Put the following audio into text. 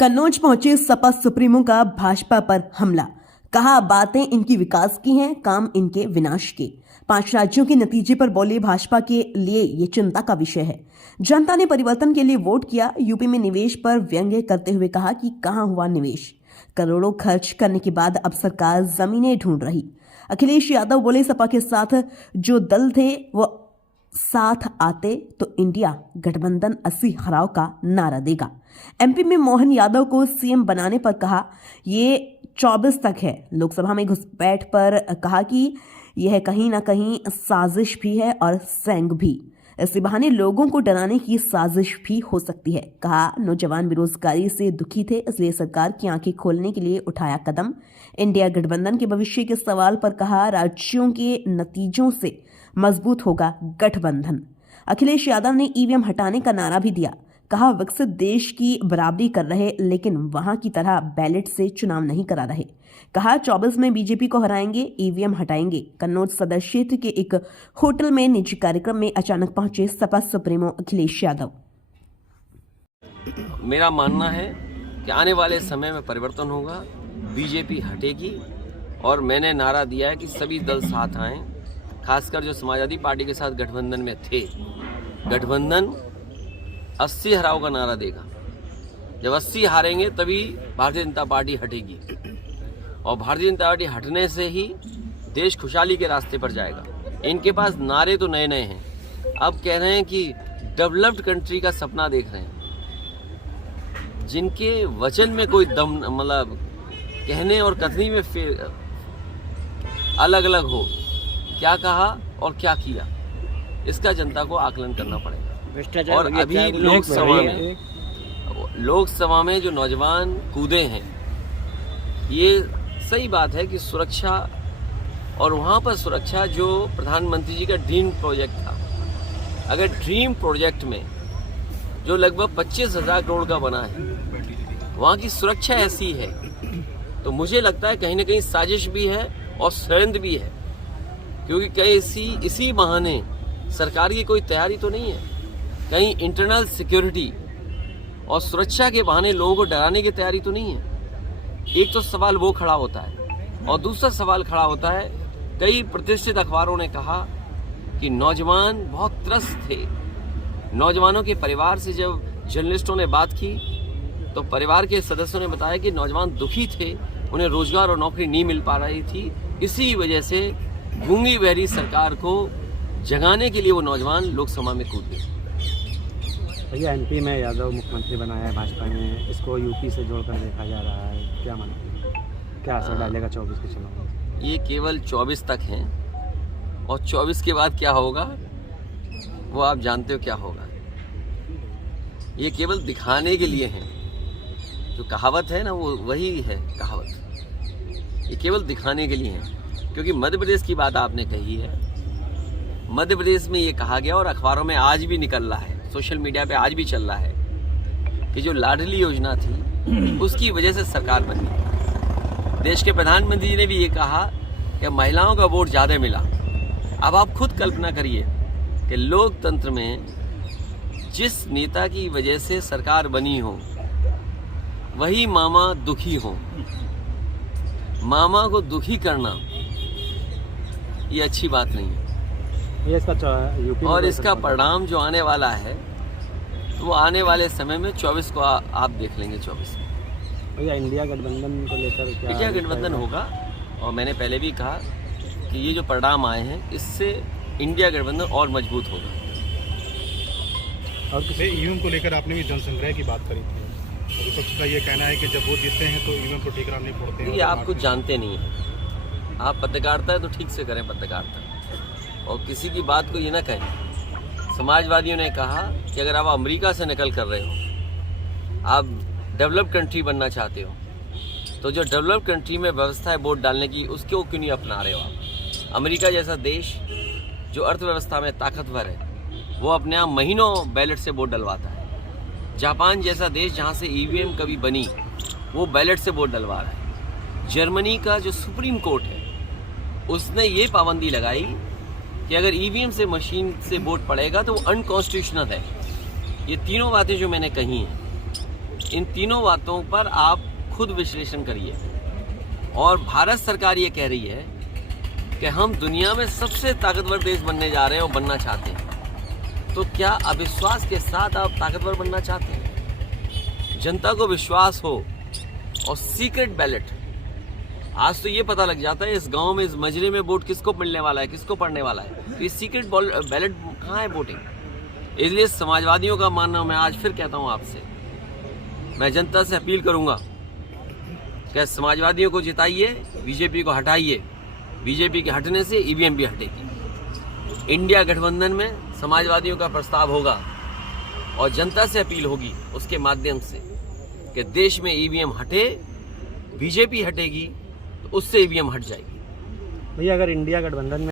कन्नौज पहुंचे सपा सुप्रीमो का भाजपा पर हमला। कहा बातें इनकी विकास की हैं, काम इनके विनाश के। 5 राज्यों के नतीजे पर बोले भाजपा के लिए ये चिंता का विषय है। जनता ने परिवर्तन के लिए वोट किया। यूपी में निवेश पर व्यंग्य करते हुए कहा कि कहां हुआ निवेश। करोड़ों खर्च करने के बाद अब सरकार जमीनें ढूंढ रही। अखिलेश यादव बोले सपा के साथ जो दल थे वो साथ आते तो इंडिया गठबंधन 80 हराव का नारा देगा। एमपी में मोहन यादव को सीएम बनाने पर कहा ये 24 तक है। लोकसभा में घुसपैठ पर कहा कि यह कहीं ना कहीं साजिश भी है और सेंग भी। इसी बहाने लोगों को डराने की साजिश भी हो सकती है। कहा नौजवान बेरोजगारी से दुखी थे, इसलिए सरकार की आंखें खोलने के लिए उठाया कदम। इंडिया गठबंधन के भविष्य के सवाल पर कहा राज्यों के नतीजों से मजबूत होगा गठबंधन। अखिलेश यादव ने ईवीएम हटाने का नारा भी दिया। कहा विकसित देश की बराबरी कर रहे, लेकिन वहां की तरह बैलेट से चुनाव नहीं करा रहे। कहा 24 में बीजेपी को हराएंगे, ईवीएम हटाएंगे। कन्नौज सदर क्षेत्र के एक होटल में निजी कार्यक्रम में अचानक पहुंचे सपा सुप्रीमो अखिलेश यादव। मेरा मानना है कि आने वाले समय में परिवर्तन होगा, बीजेपी हटेगी और मैंने नारा दिया है कि सभी दल साथ आएं, खासकर जो समाजवादी पार्टी के साथ गठबंधन में थे। गठबंधन 80 हराव का नारा देगा। जब 80 हारेंगे तभी भारतीय जनता पार्टी हटेगी और भारतीय जनता पार्टी हटने से ही देश खुशहाली के रास्ते पर जाएगा। इनके पास नारे तो नए नए हैं, अब कह रहे हैं कि डेवलप्ड कंट्री का सपना देख रहे हैं। जिनके वचन में कोई दम मतलब कहने और कथनी में अलग अलग हो, क्या कहा और क्या किया, इसका जनता को आकलन करना पड़ेगा। और अभी लोकसभा में जो नौजवान कूदे हैं, ये सही बात है कि सुरक्षा, और वहाँ पर सुरक्षा जो प्रधानमंत्री जी का ड्रीम प्रोजेक्ट था, अगर ड्रीम प्रोजेक्ट में जो लगभग 25,000 करोड़ का बना है, वहाँ की सुरक्षा ऐसी है, तो मुझे लगता है कहीं ना कहीं साजिश भी है और षड्यंत्र भी है। क्योंकि कहीं इसी बहाने सरकार की कोई तैयारी तो नहीं है, कहीं इंटरनल सिक्योरिटी और सुरक्षा के बहाने लोगों को डराने की तैयारी तो नहीं है। एक तो सवाल वो खड़ा होता है और दूसरा सवाल खड़ा होता है, कई प्रतिष्ठित अखबारों ने कहा कि नौजवान बहुत त्रस्त थे। नौजवानों के परिवार से जब जर्नलिस्टों ने बात की तो परिवार के सदस्यों ने बताया कि नौजवान दुखी थे, उन्हें रोजगार और नौकरी नहीं मिल पा रही थी। इसी वजह से गूंगी बहरी सरकार को जगाने के लिए वो नौजवान लोकसभा में कूद गए। भैया एमपी में यादव मुख्यमंत्री बनाया है भाजपा ने, इसको यूपी से जोड़कर देखा जा रहा है, क्या मानते हैं, क्या असर डालेगा 24 के चुनाव में? ये केवल 24 तक हैं और 24 के बाद क्या होगा वो आप जानते हो क्या होगा। ये केवल दिखाने के लिए हैं, जो कहावत है ना वो वही है कहावत। ये केवल दिखाने के लिए है, क्योंकि मध्य प्रदेश की बात आपने कही है। मध्य प्रदेश में ये कहा गया और अखबारों में आज भी निकल रहा है, सोशल मीडिया पे आज भी चल रहा है कि जो लाडली योजना थी उसकी वजह से सरकार बनी। देश के प्रधानमंत्री जी ने भी ये कहा कि महिलाओं का वोट ज़्यादा मिला। अब आप खुद कल्पना करिए कि लोकतंत्र में जिस नेता की वजह से सरकार बनी हो वही मामा दुखी हो, मामा को दुखी करना ये अच्छी बात नहीं है। और इसका परिणाम जो आने वाला है तो वो आने वाले समय में 24 को आप देख लेंगे। 24 में भैया इंडिया गठबंधन को लेकर क्या? इंडिया गठबंधन होगा और मैंने पहले भी कहा कि ये जो परिणाम आए हैं इससे इंडिया गठबंधन और मजबूत होगा। और ईवीएम को लेकर आपने भी जनसंग्रह की बात करी थी, विपक्ष का ये कहना है कि जब वो जीतते हैं तो ईवीएम को ठेकेदार नहीं फोड़ते हैं। ये आप कुछ जानते नहीं हैं, आप पत्रकारिता है तो ठीक से करें पत्रकारिता, और किसी की बात को ये ना कहें। समाजवादियों ने कहा कि अगर आप अमेरिका से नकल कर रहे हो, आप डेवलप्ड कंट्री बनना चाहते हो, तो जो डेवलप्ड कंट्री में व्यवस्था है वोट डालने की, उसको क्यों नहीं अपना रहे हो आप? अमेरिका जैसा देश जो अर्थव्यवस्था में ताकतवर है वो अपने आप महीनों बैलेट से वोट डलवाता है। जापान जैसा देश जहाँ से ईवीएम कभी बनी वो बैलेट से वोट डलवा रहा है। जर्मनी का जो सुप्रीम कोर्ट है उसने ये पाबंदी लगाई कि अगर ईवीएम से मशीन से वोट पड़ेगा तो वो अनकॉन्स्टिट्यूशनल है। ये तीनों बातें जो मैंने कही हैं इन तीनों बातों पर आप खुद विश्लेषण करिए। और भारत सरकार ये कह रही है कि हम दुनिया में सबसे ताकतवर देश बनने जा रहे हैं और बनना चाहते हैं। तो क्या अविश्वास के साथ आप ताकतवर बनना चाहते हैं? जनता को विश्वास हो और सीक्रेट बैलेट, आज तो ये पता लग जाता है इस गांव में, इस मजरे में वोट किसको मिलने वाला है, किसको पड़ने वाला है। तो ये सीक्रेट बैलेट कहाँ है वोटिंग? इसलिए समाजवादियों का मानना, मैं आज फिर कहता हूँ आपसे, मैं जनता से अपील करूंगा कि समाजवादियों को जिताइए, बीजेपी को हटाइए। बीजेपी के हटने से ईवीएम भी हटेगी। इंडिया गठबंधन में समाजवादियों का प्रस्ताव होगा और जनता से अपील होगी उसके माध्यम से कि देश में ईवीएम हटे, बीजेपी हटेगी तो उससे ईवीएम हट जाएगी। भैया अगर इंडिया गठबंधन में